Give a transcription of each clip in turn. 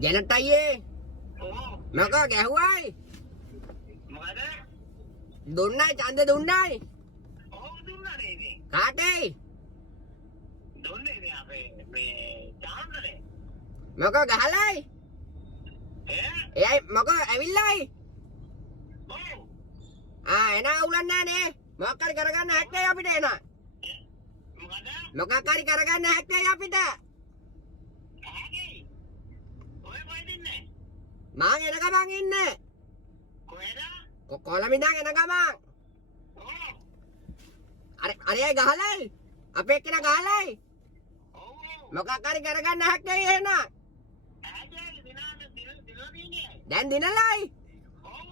ජනට් අයියේ ඔව් මොකෝ ගැහුවයි මොකද දුන්නයි ඡන්ද දුන්නයි ඔව් දුන්නානේ මේ කාටයි දුන්නේ මේ අපේ මේ චාන්දනේ මොකෝ ගහලයි එයයි මොකෝ ඇවිල්ලායි ඔව් එන අවුලන්නේ නේ මොකක් හරි කරගන්න හැක්කයි අපිට එන මොකද මොකක් හරි කරගන්න හැක්කයි අපිට ආගේ ඔය කොහෙද ඉන්නේ මං එන ගමන් ඉන්නේ කොහෙද කොළඹින්දන් එන ගමන් ඔව් අරයයි ගහලයි අපේ එක්කන ගහලයි ඔව් මොකක් හරි කරගන්න හැක්කයි එහෙනම් ආගේ දිනලා දැන් දිනලයි ඔව්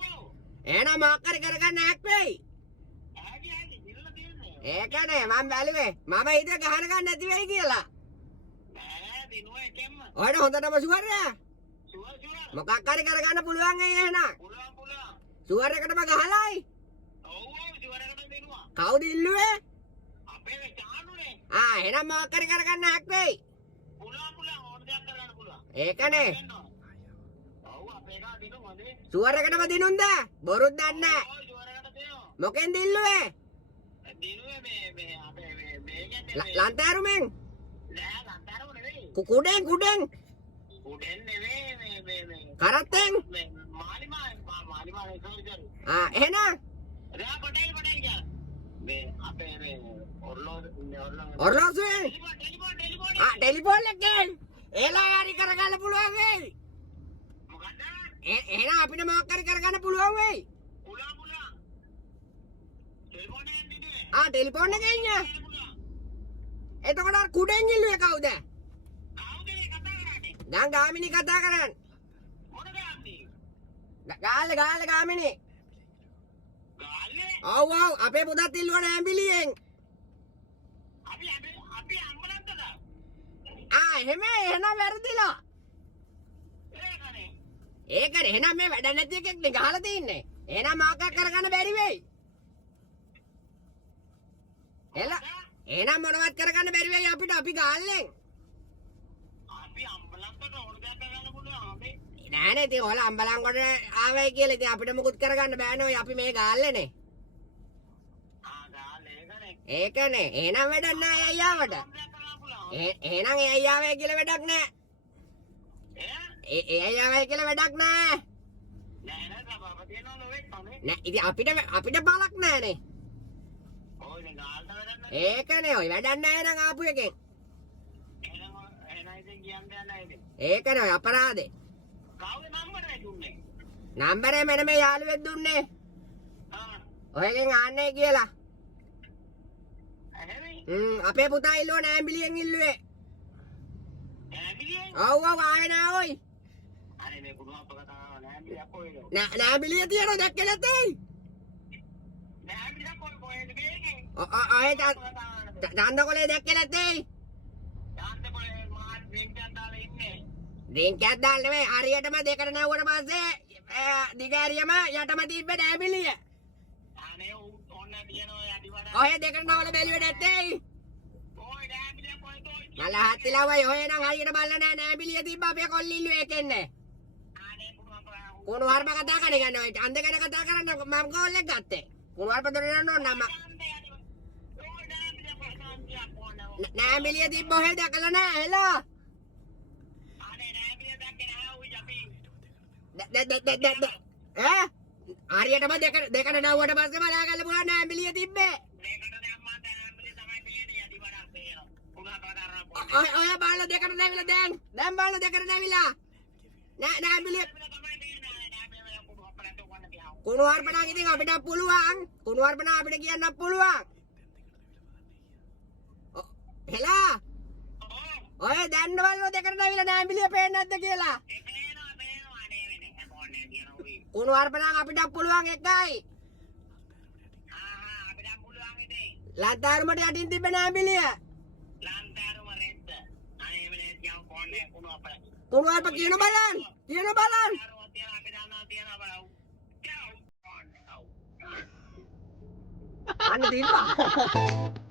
එහෙනම් මොකක් හරි කරගන්න හැක්කයි ආගේ දිනලා තියෙන්නේ ඒකනේ මම බැලුවේ මම හිතුවේ ගහන ගන්න නැති වෙයි කියලා නෑ දිනුවා එකෙන්ම ඔයාට හොඳටම සුවරය සුවර් මොකක් හරි කරගන්න පුළුවන් ඇයි එහෙනම් පුළුවන් සුවර් එකටම ගහලයි ඔව් සුවරකට දෙනවා කවුද ඉල්ලුවේ අපේ චානුනේ එහෙනම් මොකක් හරි කරගන්න හැක්කයි පුළුවන් ඕන දෙයක් කරගන්න පුළුවන් ඒකනේ ඔව් අපේ ගා දිනු මොදේ සුවර් එකටම දිනුන්ද බොරුත් දන්නේ ඔව් සුවරකට දෙනවා මොකෙන්ද ඉල්ලුවේ දිනුවේ මේ අපේ මේකෙන් ලන්තෑරුමෙන් නෑ ලන්තරම නෙවෙයි කුඩෙන් උඩෙන් නෙවෙයි මේ කරත්තෙන් මාලිමා සෝල්ජර් එහෙනම් රා පොඩේ කියන මේ අපේ මේ ඔර්ලෝසුවෙන් ටෙලිෆෝන් ටෙලිෆෝන් එකෙන් ඒලා හරි කරගන්න පුළුවන් වෙයි මොකද්ද එහෙනම් අපිට මොකක් හරි කරගන්න පුළුවන් වෙයි පුළුවන් ටෙලිෆෝන් එකෙන් දිනේ ටෙලිෆෝන් එකෙන් ඉන්නේ එතකොට අර කුඩෙන් ඉල්ලුවේ කවුද කවුද මේ කතා කරන්නේ දැන් ගාමිණී කතා කරන්නේ මොකද යන්නේ ගාල්ල ගාමිණී ගාල්ලේ ඔව් අපේ පුතත් ඉල්ලුවා නෑම්බිලියෙන් අපි අම්බලන්තද එහෙනම් වැරදිලා ඒකනේ එහෙනම් මේ වැඩ නැති එකෙක් නේ ගහලා තින්නේ එහෙනම් මාකක් කරගන්න බැරි වෙයි එහෙනම් මොනවත් කරගන්න බැරි වෙයි අපිට අපි ගාල්ලෙන් අපි අම්බලන්තට ඕන දෙයක් කරගන්න පුළුවන් අපි නෑනේ ඉතින් ඔයාලා අම්බලන් කොට ආවයි කියලා ඉතින් අපිට මොකුත් කරගන්න බෑනේ ඔය අපි මේ ගාල්ලේනේ ගාල්ලේ ඒකනේ එහෙනම් වැඩක් නෑ අයියාවට එහෙනම් ඒ අයියාවේ කියලා වැඩක් නෑ ඒ අයියාවේ කියලා වැඩක් නෑ නෑ සබාව තියනවා නොවේ තමයි නෑ ඉතින් අපිට බලක් නෑනේ ඔය ගාල්ට වැඩක් ඒකනේ ඔය වැඩක් නෑ නං ආපු එකෙන් එහෙනම් ඉතින් කියන්නේ නැහැ ඒකනේ ඔය අපරාධේ කවුද නම්බර දුන්නේ නම්බරේ මෙන්න මේ යාළුවෙක් දුන්නේ ඔයගෙන් ආන්නේ කියලා අපේ පුතා ඉල්ලුවා නෑම්බිලියෙන් ඉල්ලුවේ නෑම්බිලියෙන් ඔව් ආවේ නෑ ඔයි අනේ මේ කුණු අප කතා නෑම්බිලියක් කොහෙද නෑම්බිලිය තියෙනවා දැක්කේ නැතේ නෑම්බිලියක් කොහෙද මේකේ ඔය දන්දකොලේ දැක්කේ නැතේ දන්දකොලේ මාත් ඩ්‍රින්ක් එකක් දාලා ඉන්නේ ඩ්‍රින්ක් එකක් දාලා නෙමෙයි හරියටම දෙකට නැවුවට පස්සේ දිගෑරියම යටම තිබ්බ නෑම්බිලිය අනේ ඕන්න තියනවා යටි වඩා ඔය දෙකට නවල බැලුවේ නැත්තේ ඔය නෑම්බිලියක් කොහෙද මල හත්තිලා වයි ඔය නම් හරියට බලලා නෑ නෑම්බිලිය තිබ්බ අපේ කොල්ල ඉල්ලුවේ එකෙන්නේ අනේ කුණු අප කුණු වර්ප කතා කරන්නේ ගන්න ඔය අන්ද ගැන කතා කරන්න මම කෝල් එක ගත්තේ කුණු වර්ප දොරට යන්න ඕන නෑම්බිලිය තිබ්බ ඔය දැකලා නෑ හෙලා අනේ නෑම්බිලිය දැක්කේ නැහැ උයි අපි හරියටම දෙකට නැව්වට පස්සේ බලා ගන්න පුළුවන් නෑම්බිලිය තිබ්බේ මේකට දැම්මා නෑම්බිලිය තමයි පේන්නේ යටි වඩා පේනවා කුණු අප කතා ඔය බාල දෙකට නැවිලා දැන් බාල දෙකට නැවිලා නෑම්බිලිය කුණු වර්පණ ඉතින් අපිට පුළුවන් කුණු වර්පණ අපිට කියන්න පුළුවන් හෙලා ඔය දැන් බලන දෙකට නැවිලා නෑම්බිලිය පේන්නේ නැද්ද කියලා කුණු වර්පණ අපිට පුළුවන් එකයි ලන්තාරුමට යටින් තිබෙන නෑම්බිලිය ලන්තාරුම රෙද්ද අනේ එමනේ කියන් කොන්නේ කුණු අප කුණු වර්ප කියන බලන්න අපි දන්නවා තියනවා බලව අන්න තිබ්බා